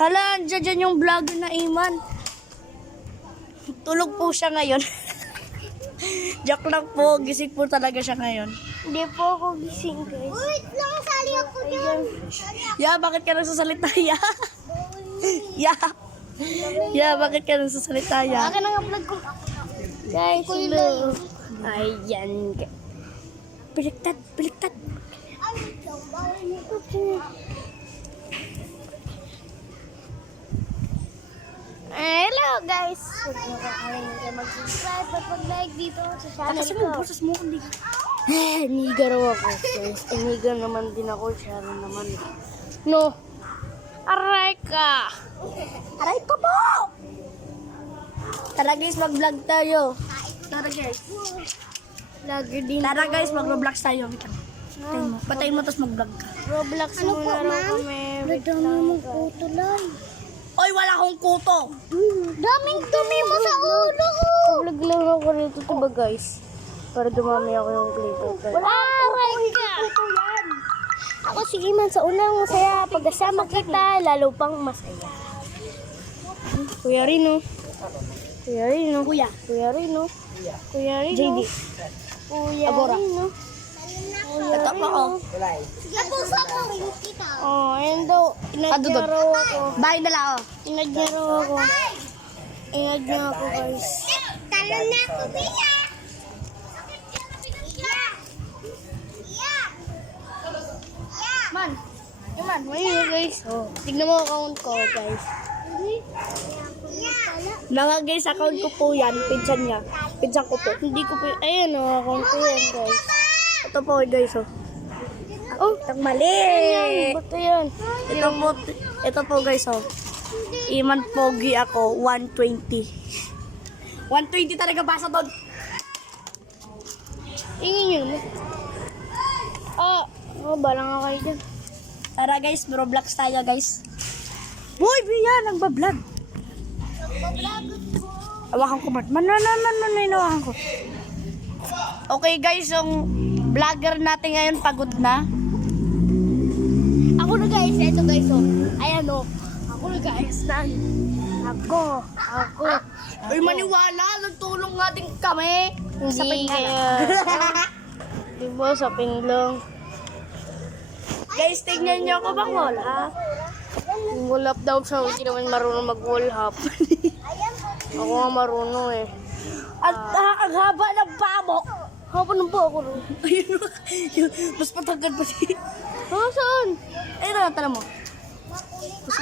Hala, andyan yung vlogger na Iman. Tulog po siya ngayon. Joke lang po, gising po talaga siya ngayon. Hindi po ako gising, guys. Wait lang, sali ako dyan. Ya, bakit ka nagsasalita, ya? Ya. Ya, bakit ka nagsasalita, ya? Akin ang upload ko. Guys, hello. Ayan. Baliktad, baliktad. Hello, guys. Huwag niyo kakalimutan mag-subscribe at mag-like dito sa channel Kasi mo, ko. boses mo, hindi. Niga raw ako, guys. Niga naman din ako. Siya rin naman. No. Aray ka. Aray ko po! Tara guys, mag-vlog tayo. Tara guys. Lagi din. Tara guys, mag-vlog tayo. Patayin mo, tapos mag-vlog ka. Roblox muna raw kami. Dami mong kuto lang. Oy, wala akong kuto. Daming dumi mo sa ulo ko. Vlog lang ako rito, diba guys? Para dumami ako yung clip. Aray ka. Ako si Iman sa unang masaya. Pagkasama kita, lalo pang masaya. Kuya Rino. Kuya Rino. Kuya. Kuya Rino. Kuya Rino. JD. Kuya Abora. Rino. Ito pa ako. Oh, ayun daw. Inad niya raw ako. Bye na lang ako. Inad niya raw ako. Inad niya ako, guys. Talon na ako, Bia! Man. Iman, ayun guys. Oh, tignan mo account ko, guys. Mga guys, account ko po yan. Pinsan niya. Pinsan ko po. Hindi ko pa, ayun oh, account ko yan, guys. Ito po guys, oh. Oh, Itang mali. ayan, ba't yan? Ito po guys, oh. Iman Pogi ako, 120. 120 talaga basa doon. Ingin yun. Bala nga kayo dyan. Tara guys, Roblox tayo guys. Boy, Bia, nagbablog. Awakan ko, Mart. Nawakan ko. Okay guys, yung vlogger natin ngayon pagod na. Ako na guys, eto guys, oh. Ayan oh. Ako na guys, Ako. Uy, maniwala, nagtulong nga din kami. Hindi kaya. Diba, sa pinglong. Guys, tignan niyo ako bang wala? Wall up daw siya, hindi naman marunong mag-wall up. Ako nga marunong eh. At ang haba ng pamo. Hapa na ba ako rin? Ayun, mas patagad pa siya. Saan? Ayun na, tala mo. Mas